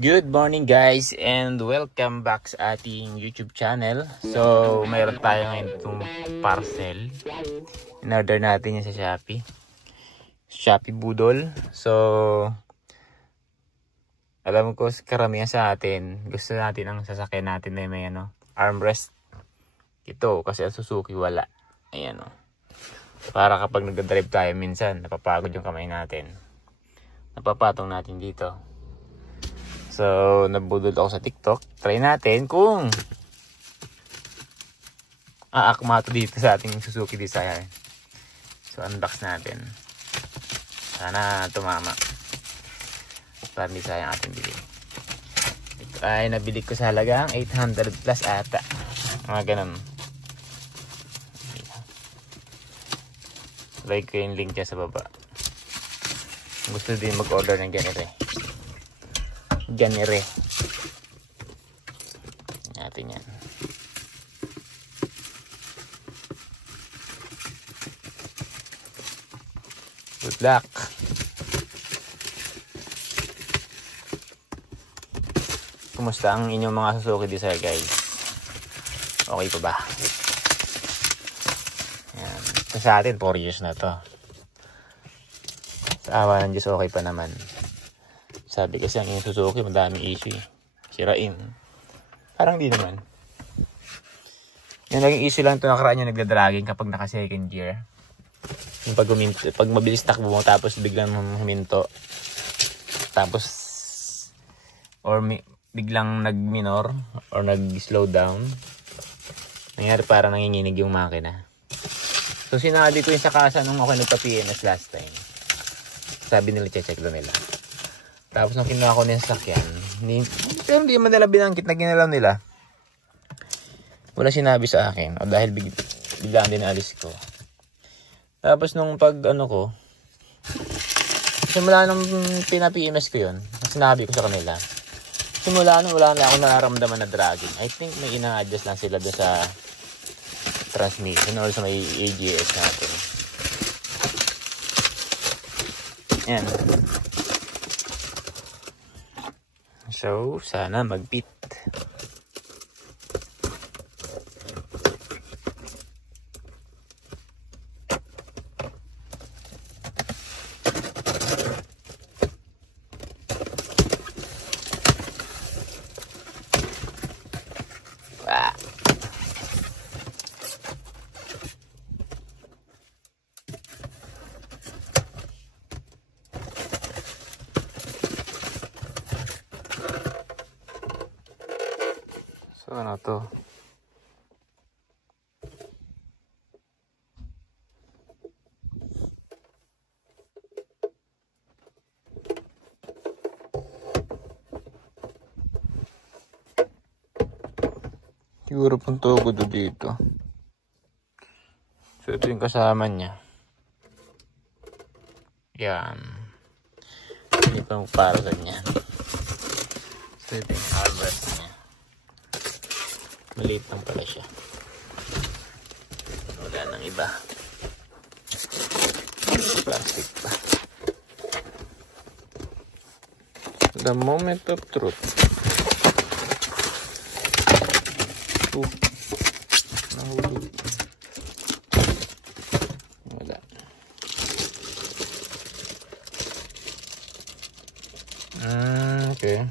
Good morning guys and welcome back sa ating YouTube channel. So mayroon tayo ngayon itong parcel. In-order natin yan sa Shopee Budol. So alam ko karamihan sa atin gusto natin ang sasakyan natin na may armrest. Ito kasi ang Suzuki wala. Ayan o. Para kapag nagdadrive tayo minsan napapagod yung kamay natin. Napapatong natin dito. So, nabudol ako sa TikTok. Try natin kung aakma to dito sa ating Suzuki Desire. So, unbox natin. Sana tumama. Para hindi sayang ating bili. Ito ay nabili ko sa halagang 800 plus ata. Mga ganun. Like ko yung link dyan sa baba. Gusto din mag-order ng ganito eh. Ganire natin yan. Good luck. Kumusta ang inyong mga Suzuki Desire guys? Okay pa ba? Yan. Sa atin 4 years na to. Sa awa ng Diyos okay pa naman. Sabi kasi ang inyong Suzuki madaming issue eh. Sirain. Parang di naman. Yung naging issue lang ito nakaraan yung nagdadragging kapag naka second gear. Yung pag mabilis takbo mo tapos biglang huminto. Tapos or biglang nag-minor or nag-slow down. Nangyari parang nanginginig yung makina. So sinabi ko yung sa kasa nung ako nagpa-PNS last time. Sabi nila check daw nila. Tapos nung kinuha ko ng sasakyan, pero hindi man nila binangkit na ginalaw nila. Wala sinabi sa akin. O dahil biglaan din alis ko. Tapos nung pag simula nung pina-PMS ko yun, sinabi ko sa kanila. Simula nung wala na ako nararamdaman na dragging. I think may ina-adjust lang sila doon sa transmission or sa may AGS natin. Yan. So, sana mag-fit. So, ano to? Siguro pang tugo dito. So, ito yung kasama niya. Yan. Hindi pa para ganyan. So, ito yung armrest niya. Maliit lang pala siya. Wala nang iba. Plastic pa. The moment of truth. Nahulog. Wala. Okay.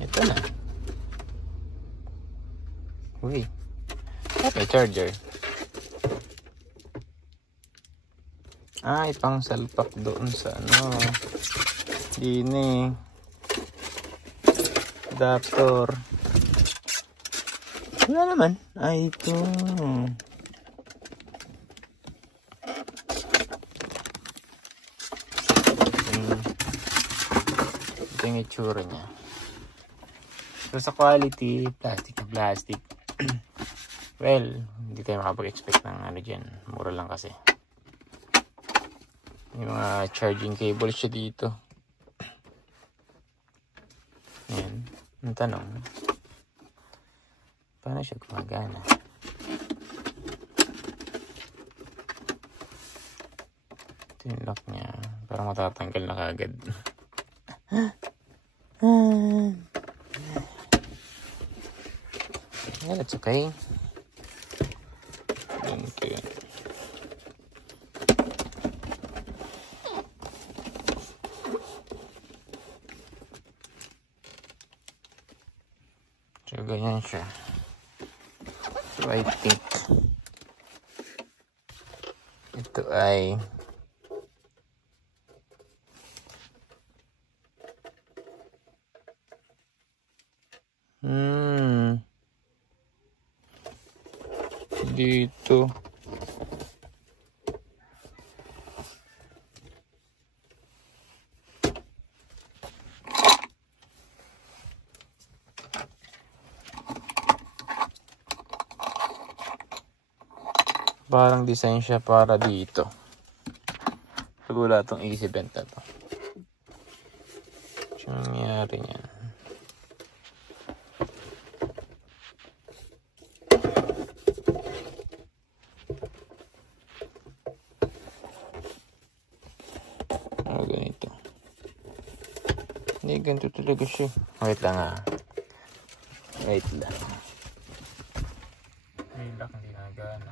Ito na. Uy. Okay, charger. Ay, pang salpak doon sa Dini. Adapter. Wala naman. Ay, ito. Ito yung itsura niya. So, sa quality, plastic. Well, hindi tayo makapag-expect ng dyan. Mura lang kasi. May mga charging cable siya dito. Ayan. Ang tanong, paano siya gumagana? yung lock niya. Parang matatanggal na kagad. Yeah, that's okay. Thank you. So, ganyan siya. So, I think ito ay dito. Parang design siya para dito. Siguro itong easy vent na to. Siya nangyari niyan. Ganito. Hindi, ganito talaga siya. Wait lang ah. Wait lang. Wait lang, hindi nagana.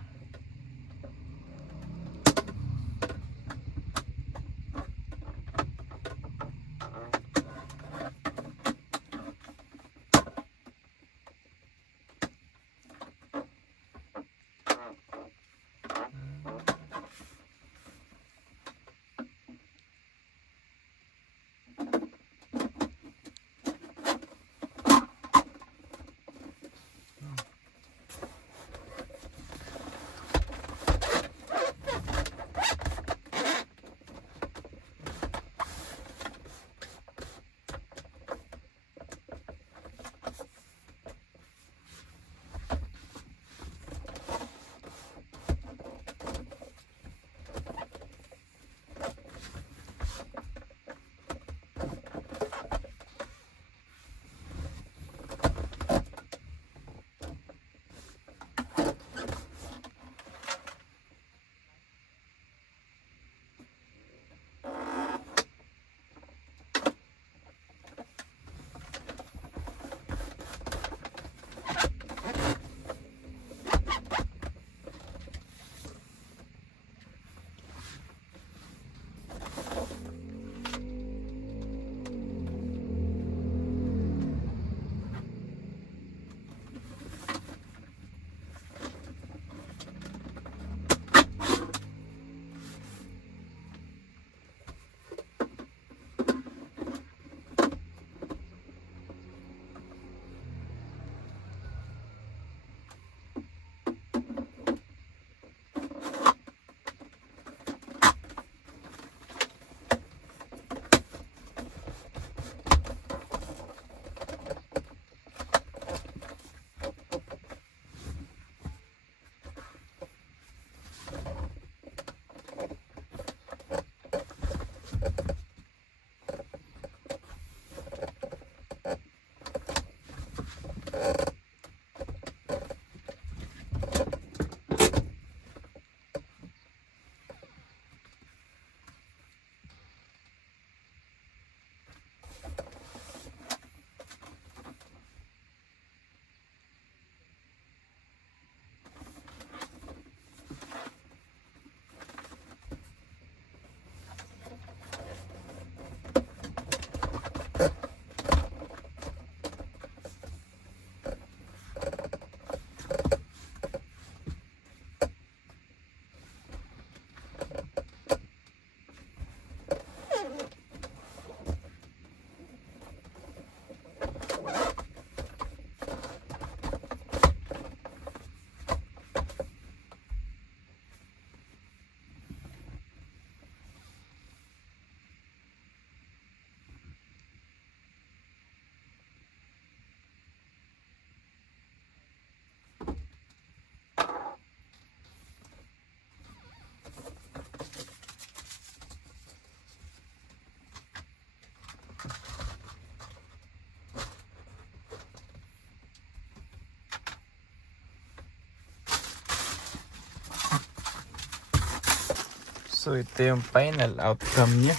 So ito yung final outcome niya.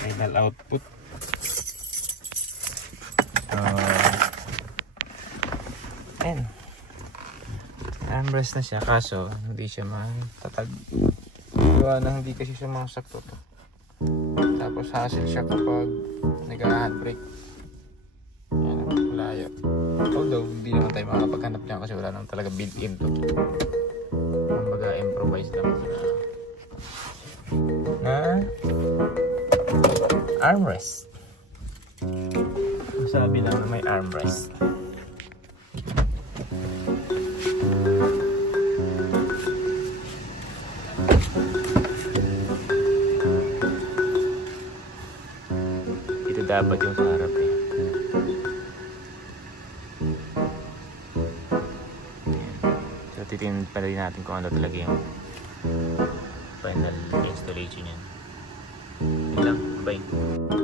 Final output. Ayan. Armrest na siya kaso hindi siya matatag. Gawa na hindi kasi siya masakto to. Tapos hassle siya kapag nag-handbrake. Ayan, malayo. Although hindi naman tayo makakapaghanap niya kasi wala naman talaga built-in to. Kumbaga improvise lang na armrest. Sabi lang na may armrest. Ito dapat yung sa harap eh. So titingnan pa rin natin kung ano talaga yung final installation yan. Yun lang, bye.